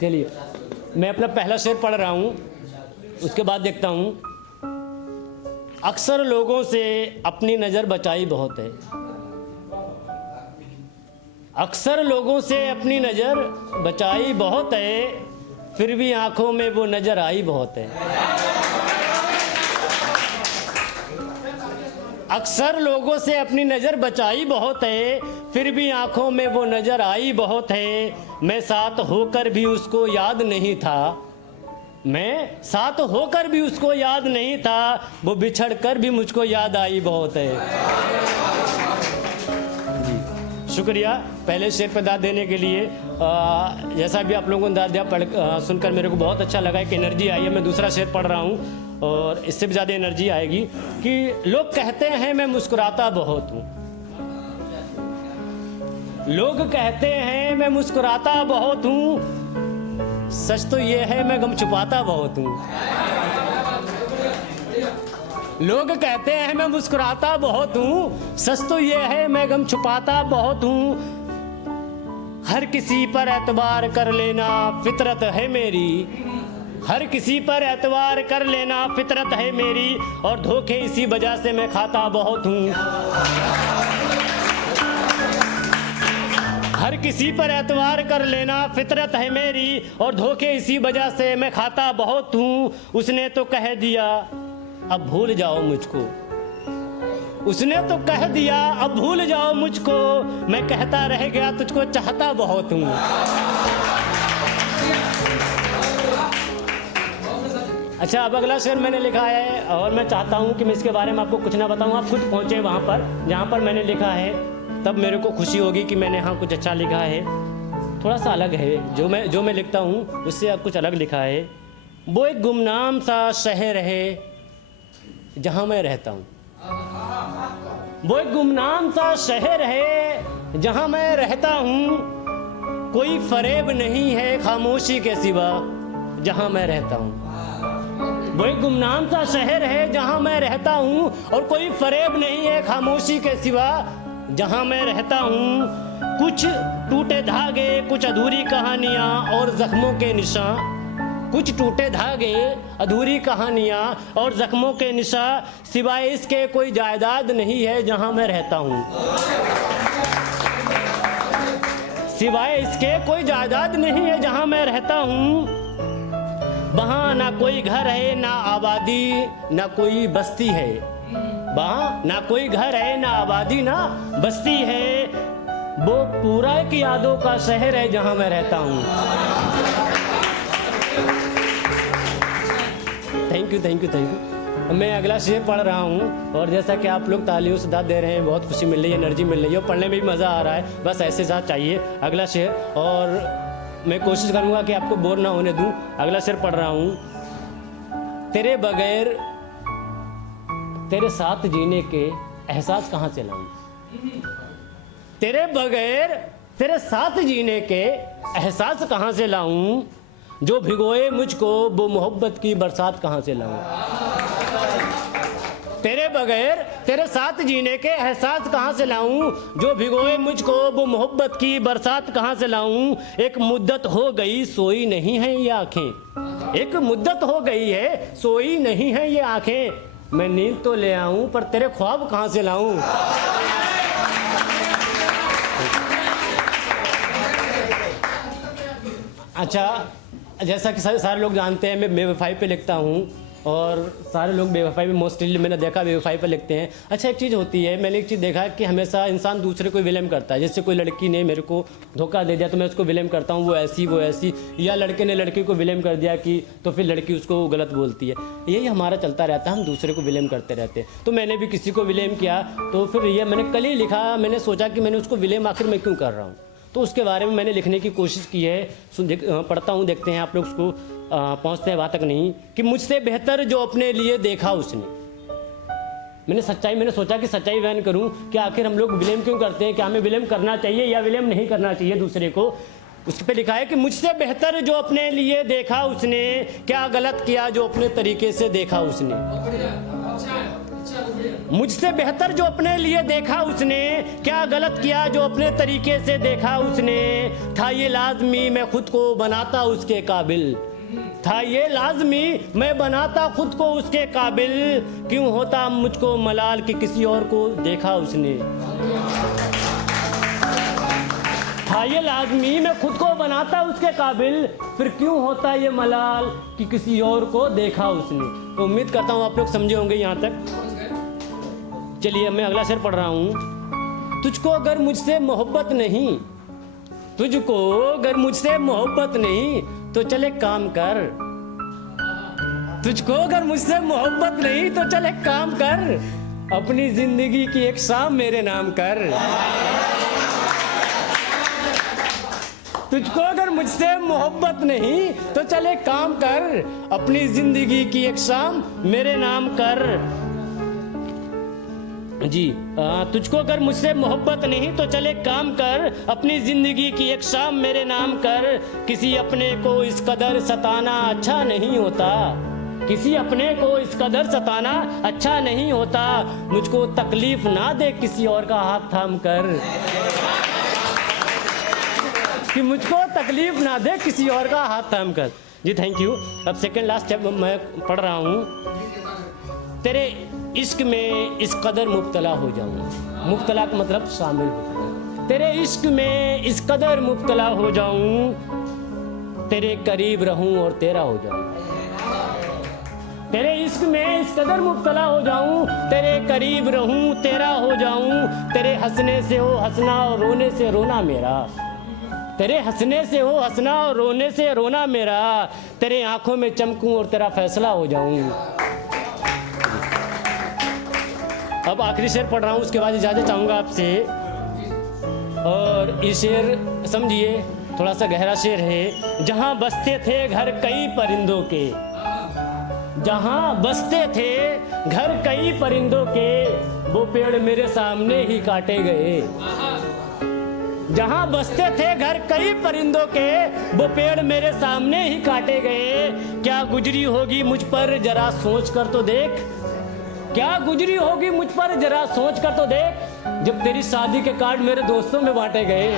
चलिए मैं अपना पहला शेर पढ़ रहा हूँ, उसके बाद देखता हूँ। अक्सर लोगों से अपनी नज़र बचाई बहुत है, अक्सर लोगों से अपनी नज़र बचाई बहुत है, फिर भी आंखों में वो नज़र आई बहुत है। अक्सर लोगों से अपनी नज़र बचाई बहुत है, फिर भी आंखों में वो नज़र आई बहुत है। मैं साथ होकर भी उसको याद नहीं था, मैं साथ होकर भी उसको याद नहीं था, वो बिछड़ कर भी मुझको याद आई बहुत है। जी शुक्रिया पहले शेर पर दाद देने के लिए। जैसा भी आप लोगों को दाद दिया सुनकर मेरे को बहुत अच्छा लगा, एक एनर्जी आई है। मैं दूसरा शेर पढ़ रहा हूँ और इससे भी ज़्यादा एनर्जी आएगी कि लोग कहते हैं मैं मुस्कुराता बहुत हूँ, लोग कहते हैं मैं मुस्कुराता बहुत हूँ, सच तो ये है मैं गम छुपाता बहुत हूँ। लोग कहते हैं मैं मुस्कुराता बहुत हूँ, सच तो ये है मैं गम छुपाता बहुत हूँ। हर किसी पर एतबार कर लेना फितरत है मेरी, हर किसी पर एतबार कर लेना फितरत है मेरी, और धोखे इसी वजह से मैं खाता बहुत हूँ। हर किसी पर एतबार कर लेना फितरत है मेरी, और धोखे इसी वजह से मैं खाता बहुत हूँ। उसने तो कह दिया अब भूल जाओ मुझको, उसने तो कह दिया अब भूल जाओ मुझको, मैं कहता रह गया तुझको चाहता बहुत हूँ। अच्छा अब अगला शेर मैंने लिखा है और मैं चाहता हूँ कि मैं इसके बारे में आपको कुछ ना बताऊँ, आप खुद पहुँचे वहाँ पर जहाँ पर मैंने लिखा है, तब मेरे को खुशी होगी कि मैंने हाँ कुछ अच्छा लिखा है। थोड़ा सा अलग है जो मैं लिखता हूँ, उससे कुछ अलग लिखा है। वो एक गुमनाम सा शहर है जहाँ मैं रहता हूँ, वो एक गुमनाम सा शहर है जहाँ मैं रहता हूँ। कोई फरेब नहीं है खामोशी के सिवा जहाँ मैं रहता हूँ। वो एक गुमनाम सा शहर है जहाँ मैं रहता हूँ, और कोई फरेब नहीं है खामोशी के सिवा जहाँ मैं रहता हूँ। कुछ टूटे धागे, कुछ अधूरी कहानियाँ और जख्मों के निशान, कुछ टूटे धागे, अधूरी कहानियाँ और जख्मों के निशान, सिवाय इसके कोई जायदाद नहीं है जहाँ मैं रहता हूँ। सिवाय इसके कोई जायदाद नहीं है जहाँ मैं रहता हूँ। वहाँ ना कोई घर है ना आबादी ना कोई बस्ती है, वहाँ ना कोई घर है ना आबादी ना बस्ती है। वो पूरा एक यादों का शहर है जहाँ मैं रहता हूँ। Thank you thank you thank you. मैं अगला शेर पढ़ रहा हूँ और जैसा कि आप लोग तालियों से दाद दे रहे हैं, बहुत खुशी मिल रही है, एनर्जी मिल रही है और पढ़ने में भी मज़ा आ रहा है। बस ऐसे साथ चाहिए अगला शेर, और मैं कोशिश करूँगा कि आपको बोर ना होने दूँ। अगला शेर पढ़ रहा हूँ। तेरे बगैर तेरे साथ जीने के एहसास कहाँ से लाऊं, तेरे बगैर तेरे साथ जीने के एहसास कहाँ से लाऊं, जो भिगोए मुझको वो मोहब्बत की बरसात कहाँ से लाऊं। तेरे बगैर तेरे साथ जीने के एहसास कहाँ से लाऊं, जो भिगोए मुझको वो मोहब्बत की बरसात कहाँ से लाऊं। एक मुद्दत हो गई सोई नहीं है ये आंखें, एक मुद्दत हो गई है सोई नहीं है ये आंखें, मैं नींद तो ले आऊं पर तेरे ख्वाब कहाँ से लाऊं। अच्छा जैसा कि सारे लोग जानते हैं मैं बेवफाई पे लिखता हूँ, और सारे लोग बेवफाई पे मोस्टली मैंने देखा बेवफाई पे लिखते हैं। अच्छा एक चीज़ होती है, मैंने एक चीज़ देखा कि हमेशा इंसान दूसरे को विलेम करता है। जैसे कोई लड़की ने मेरे को धोखा दे दिया तो मैं उसको विलेम करता हूँ, वो ऐसी, या लड़के ने लड़की को विलेम कर दिया कि तो फिर लड़की उसको गलत बोलती है। यही हमारा चलता रहता है, हम दूसरे को विलेम करते रहते हैं। तो मैंने भी किसी को विलेम किया, तो फिर ये मैंने कल ही लिखा, मैंने सोचा कि मैंने उसको विलेम आखिर मैं क्यों कर रहा हूँ, तो उसके बारे में मैंने लिखने की कोशिश की है। पढ़ता हूँ, देखते हैं आप लोग उसको पहुँचते हैं वहाँ तक नहीं। कि मुझसे बेहतर जो अपने लिए देखा उसने, मैंने सोचा कि सच्चाई बयान करूं कि आखिर हम लोग विलेम क्यों करते हैं, क्या हमें विलेम करना चाहिए या विलेम नहीं करना चाहिए दूसरे को। उस पर लिखा है कि मुझसे बेहतर जो अपने लिए देखा उसने, क्या गलत किया जो अपने तरीके से देखा उसने। मुझसे बेहतर जो अपने लिए देखा उसने, क्या गलत किया जो अपने तरीके से देखा उसने, था ये लाजमी मैं खुद को बनाता उसके काबिल, था ये लाजमी मैं बनाता खुद को उसके काबिल, क्यों होता मुझको मलाल कि किसी और को देखा उसने। था ये लाजमी मैं खुद को बनाता उसके काबिल, फिर क्यों होता ये मलाल कि किसी और को देखा उसने। तो उम्मीद करता हूँ आप लोग समझे होंगे यहाँ तक। चलिए मैं अगला शेर पढ़ रहा हूँ। तुझको अगर मुझसे मोहब्बत नहीं, तुझको अगर मुझसे मोहब्बत नहीं तो चले काम कर, तुझको अगर मुझसे मोहब्बत नहीं तो चले काम कर, अपनी जिंदगी की एक शाम मेरे नाम कर। तुझको अगर मुझसे मोहब्बत नहीं तो चले काम कर, अपनी जिंदगी की एक शाम मेरे नाम कर। जी तुझको अगर मुझसे मोहब्बत नहीं तो चले काम कर, अपनी जिंदगी की एक शाम मेरे नाम कर। किसी अपने को इस कदर सताना अच्छा नहीं होता, किसी अपने को इस कदर सताना अच्छा नहीं होता, मुझको तकलीफ ना दे किसी और का हाथ थाम कर, कि मुझको तकलीफ ना दे किसी और का हाथ थाम कर। जी थैंक यू। अब सेकंड लास्ट स्टेप मैं पढ़ रहा हूँ। तेरे इश्क में इस कदर मुब्तला हो जाऊँ, मुब्तला का मतलब शामिल हो जाऊँ, तेरे इश्क में इस कदर मुब्तला हो जाऊँ, तेरे करीब रहूँ और तेरा हो जाऊँ, तेरे इश्क में इस कदर मुब्तला हो जाऊँ, तेरे करीब रहूँ तेरा हो जाऊँ, तेरे हंसने से हो हंसना और रोने से रोना मेरा, तेरे हंसने से हो हंसना और रोने से रोना मेरा, तेरे आंखों में चमकूं और तेरा फैसला हो जाऊं। अब आखिरी शेर पढ़ रहा हूं, उसके बाद इजाजत चाहूंगा आपसे। और ये शेर समझिए, थोड़ा सा गहरा शेर है। जहां बसते थे घर कई परिंदों के, जहां बसते थे घर कई परिंदों के, वो पेड़ मेरे सामने ही काटे गए। जहां बसते थे घर कई परिंदों के, वो पेड़ मेरे सामने ही काटे गए। क्या गुजरी होगी मुझ पर जरा सोच कर तो देख, क्या गुजरी होगी मुझ पर जरा सोच कर तो देख, जब तेरी शादी के कार्ड मेरे दोस्तों में बांटे गए।